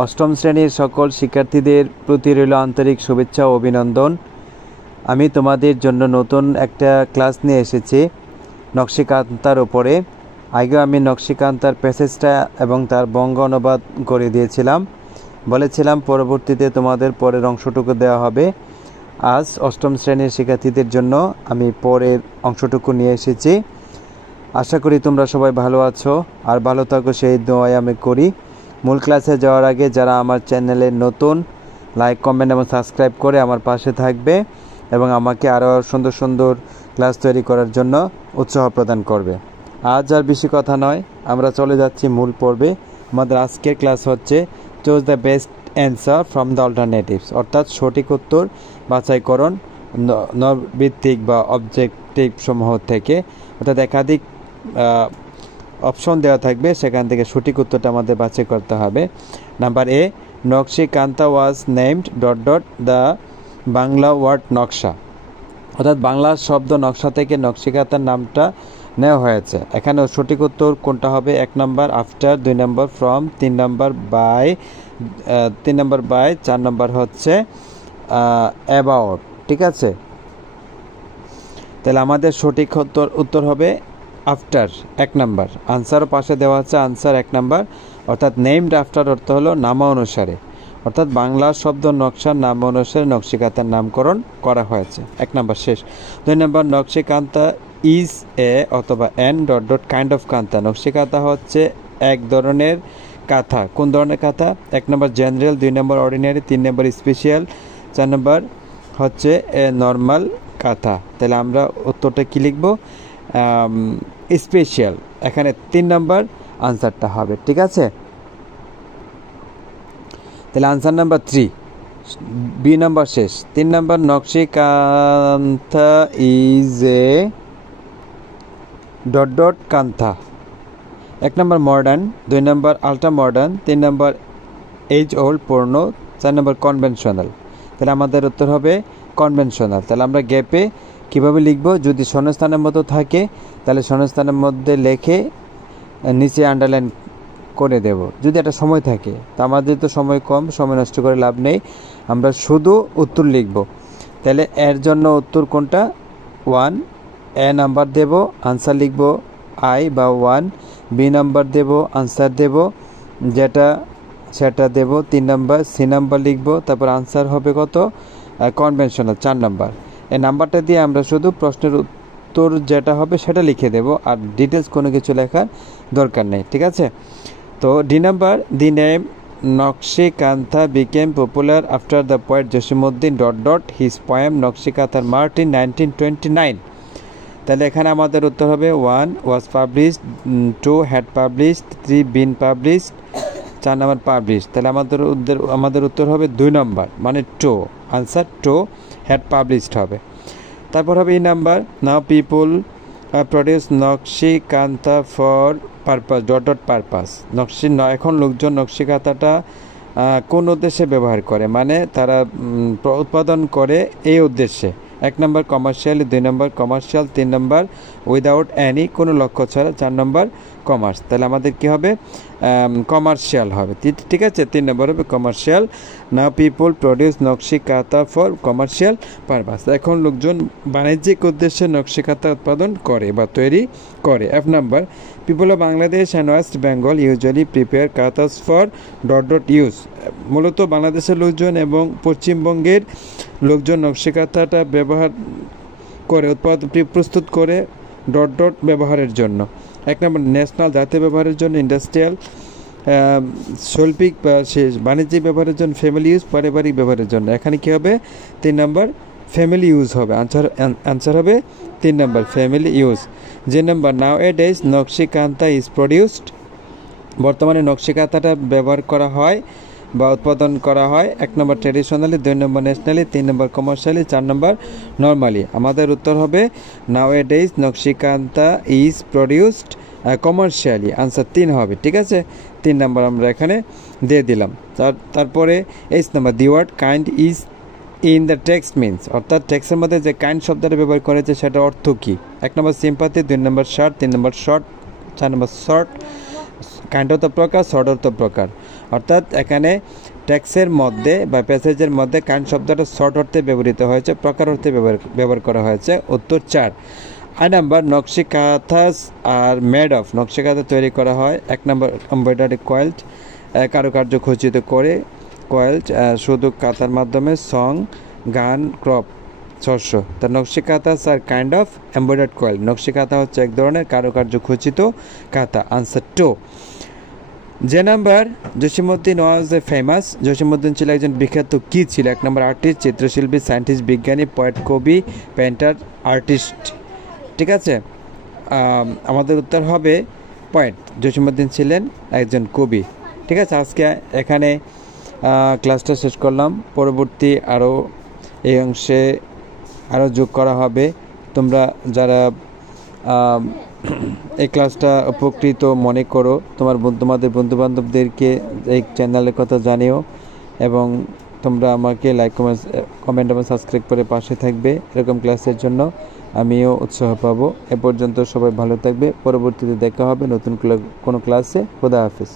অষ্টম শ্রেণীর সকল শিক্ষার্থীদের প্রতি রইল আন্তরিক শুভেচ্ছা ও অভিনন্দন। আমি তোমাদের জন্য নতুন একটা ক্লাস নিয়ে এসেছি নকশিকান্তার ওপরে। আগেও আমি নকশিকান্তার প্যাসেজটা এবং তার বঙ্গ অনুবাদ করে দিয়েছিলাম, বলেছিলাম পরবর্তীতে তোমাদের পরের অংশটুকু দেওয়া হবে। আজ অষ্টম শ্রেণীর শিক্ষার্থীদের জন্য আমি পরের অংশটুকু নিয়ে এসেছি। আশা করি তোমরা সবাই ভালো আছো আর ভালো থাকো, সেই দোয়াই আমি করি। মূল ক্লাসে যাওয়ার আগে যারা আমার চ্যানেলে নতুন, লাইক, কমেন্ট এবং সাবস্ক্রাইব করে আমার পাশে থাকবে এবং আমাকে আরও সুন্দর সুন্দর ক্লাস তৈরি করার জন্য উৎসাহ প্রদান করবে। আজ আর বেশি কথা নয়, আমরা চলে যাচ্ছি মূল পর্বে। আমাদের আজকের ক্লাস হচ্ছে choose the best answer from the alternatives, অর্থাৎ সঠিক উত্তর বাছাইকরণ নৈর্ভিত্তিক বা অবজেক্টিভ সমূহ থেকে, অর্থাৎ একাধিক অপশন দেওয়া থাকবে, সেখান থেকে সঠিক উত্তরটা আমাদের বাছাই করতে হবে। Number A, নকশিকান্তা was named the Bangla word নকশা, অর্থাৎ বাংলা শব্দ নকশা থেকে নকশিকান্তার নামটা নেওয়া হয়েছে। এখানে সঠিক উত্তর কোনটা হবে? 1 number after, 2 number from, 3 number by, 4 number হচ্ছে অ্যাবাউট। ঠিক আছে, তাহলে আমাদের সঠিক উত্তর হবে আফটার, 1 নম্বর। আনসারও পাশে দেওয়া আছে, আনসার 1 নম্বর, অর্থাৎ নেমড আফটার অর্থ হলো নামা অনুসারে, অর্থাৎ বাংলা শব্দ নকশার নাম অনুসারে নকশিকান্তার নামকরণ করা হয়েছে। 1 নম্বর শেষ। 2 নম্বর, নকশিকান্তা ইজ এ অথবা এন কাইন্ড অফ কান্তা। নকশিকান্তা হচ্ছে এক ধরনের কাঁথা। কোন ধরনের কাঁথা? 1 নম্বর জেনারেল, 2 নম্বর অর্ডিনারি, 3 নম্বর স্পেশাল, 4 নম্বর হচ্ছে নর্মাল কাঁথা। তাহলে আমরা উত্তরটা কি লিখব? স্পেশাল। এখানে 3 নম্বর আনসারটা হবে। ঠিক আছে, তাহলে আনসার নাম্বার 3, বি নাম্বার শেষ। 3 নম্বর, নকশিকান্তা is a কান্থা। 1 number modern, 2 number ultra modern, 3 number age old পুরনো, 4 নম্বর কনভেনশনাল। তাহলে আমাদের উত্তর হবে কনভেনশনাল। তাহলে আমরা গ্যাপে কীভাবে লিখব? যদি শূন্যস্থানের মতো থাকে তাহলে শূন্যস্থানের মধ্যে লেখে নিচে আন্ডারলাইন করে দেব, যদি একটা সময় থাকে। তা আমাদের তো সময় কম, সময় নষ্ট করে লাভ নেই, আমরা শুধু উত্তর লিখব। তাহলে এর জন্য উত্তর কোনটা? 1, এ নাম্বার দেব, আনসার লিখব আই বা 1, বি নাম্বার দেব, আনসার দেব যেটা সেটা দেব 3 নাম্বার, সি নাম্বার লিখব, তারপর আনসার হবে কত? Conventional 4 number. এই নাম্বারটা দিয়ে আমরা শুধু প্রশ্নের উত্তর যেটা হবে সেটা লিখে দেব, আর ডিটেলস কোনো কিছু লেখার দরকার নেই। ঠিক আছে, তো D number, the name নকশিকান্তা became popular after the poet Jasimuddin his poem নকশিকান্তার mart in 1929। তাহলে এখানে আমাদের উত্তর হবে 1 was published, 2 had published, 3 been published, 4 number published. তাহলে আমাদের উত্তর হবে 2 নম্বর, মানে 2, আনসার 2 হ্যাড পাবলিশড হবে। তারপর হবে E number, now people produce নকশিকান্তা for purpose purpose. এখন লোকজন নকশিকান্তাটা কোন উদ্দেশ্যে ব্যবহার করে? মানে তারা উৎপাদন করে এই উদ্দেশ্যে। 1 নম্বর কমার্শিয়ালি, 2 নম্বর কমার্শিয়াল, 3 নম্বর উইদাউট এনি, কোনো লক্ষ্য ছাড়া, 4 নম্বর কমার্স। তাহলে আমাদের কি হবে? কমার্শিয়াল হবে। ঠিক আছে, 3 নম্বর হবে commercial. Now people produce নকশিকান্তা for commercial purpose. এখন লোকজন বাণিজ্যিক উদ্দেশ্যে নকশিকান্তা উৎপাদন করে বা তৈরি করে। F number, people of Bangladesh and West Bengal usually prepare kanthas for use. মূলত বাংলাদেশের লোকজন এবং পশ্চিমবঙ্গের লোকজন নকশিকান্তাটা ব্যবহার করে প্রস্তুত করে ব্যবহারের জন্য। 1 নম্বর ন্যাশনাল, জাতীয় ব্যবহারের জন্য, ইন্ডাস্ট্রিয়াল শৈল্পিক বা বাণিজ্যিক ব্যবহারের জন্য, ফ্যামিলি ইউজ পারিবারিক ব্যবহারের জন্য। এখানে কী হবে? 3 নম্বর ফ্যামিলি ইউজ হবে। আনসার হবে 3 নম্বর ফ্যামিলি ইউজ। যে নম্বর, নাও এ ডেজ নকশিকান্তা ইজ প্রডিউসড, বর্তমানে নকশিকান্তাটা ব্যবহার করা হয় বা উৎপাদন করা হয়। 1 নম্বর ট্রেডিশনালি, 2 নম্বর ন্যাশনালি, 3 নম্বর কমার্শিয়ালি, 4 নম্বর নর্মালি। আমাদের উত্তর হবে নাও এ days নকশিকান্তা is produced commercially, answer 3 হবে। ঠিক আছে, 3 নম্বর আমরা এখানে দিয়ে দিলাম। তারপরে H number, the word kind is in the text means, অর্থাৎ টেক্সটের মধ্যে যে কাইন্ড শব্দটা ব্যবহার করেছে সেটা অর্থ কী? 1 নম্বর সিম্পাথি, 2 নম্বর শার্ট, 3 নম্বর শর্ট, 4 নম্বর শর্ট। কাইন্ড অর্থ প্রকার, শর্ট অর্থ প্রকার। অর্থাৎ এখানে টেক্সের মধ্যে বা প্যাসেজের মধ্যে কাইন্ড শব্দটা শর্ট অর্থে ব্যবহৃত হয়েছে, প্রকার অর্থে ব্যবহার করা হয়েছে। উত্তর 4। 8 নাম্বার নকশি কাঁথাস আর মেড অফ, নকশি কাঁথা তৈরি করা হয় 1 নম্বর এমব্রয়ডারি কোয়েল্ট, কারুকার্য খচিত করে কোয়েল্ট শুধু কাঁথার মাধ্যমে সং গান ক্রপ শস্য। তার নকশি কাঁথা আর কাইন্ড অফ এমব্রয়ডার্ড কোয়েল, নকশি কাঁথা হচ্ছে এক ধরনের কারুকার্য খচিত কাঁথা। আনসার 2। যে number Jasimuddin was a famous, Jasimuddin ছিল একজন বিখ্যাত কি ছিল? 1 নম্বর আর্টিস্ট, চিত্রশিল্পী, সায়েন্টিস্ট, বিজ্ঞানী, পোয়েট, কবি, পেন্টার, আর্টিস্ট। ঠিক আছে, আমাদের উত্তর হবে পয়েন্ট। জসিমউদ্দিন ছিলেন একজন কবি। ঠিক আছে, আজকে এখানে ক্লাসটা শেষ করলাম। পরবর্তী আরও এই অংশে আরও যোগ করা হবে। তোমরা যারা এই ক্লাসটা উপকৃত মনে করো, তোমাদের বন্ধুবান্ধবদেরকে এই চ্যানেলের কথা জানিও, এবং তোমরা আমাকে লাইক কমেন্ট এবং সাবস্ক্রাইব করে পাশে থাকবে। এরকম ক্লাসের জন্য আমিও উৎসাহ পাবো। এ পর্যন্ত সবাই ভালো থাকবে। পরবর্তীতে দেখা হবে নতুন কোনো ক্লাসে। খোদা হাফেজ।